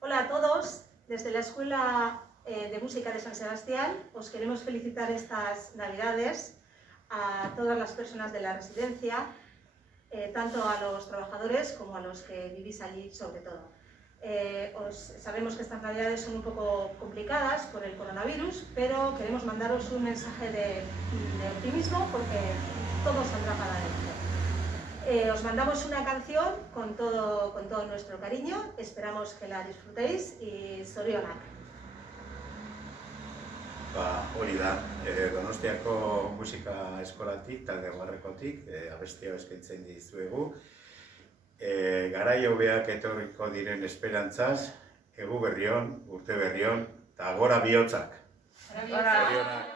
Hola a todos, desde la Escuela de Música de San Sebastián os queremos felicitar estas Navidades a todas las personas de la residencia, tanto a los trabajadores como a los que vivís allí sobre todo. Sabemos que estas Navidades son un poco complicadas por el coronavirus, pero queremos mandaros un mensaje de optimismo porque todo saldrá para adentro. Os mandamos una canción con todo nuestro cariño, esperamos que la disfrutéis y zorionak. Hori da, Donostiako musika eskolatik, talde Barrekotik, abestia eskaintzen dizuegu. Garai hobeak etorriko diren esperantzaz, egu berrion, urte berrion, eta gora bihotzak. Gora.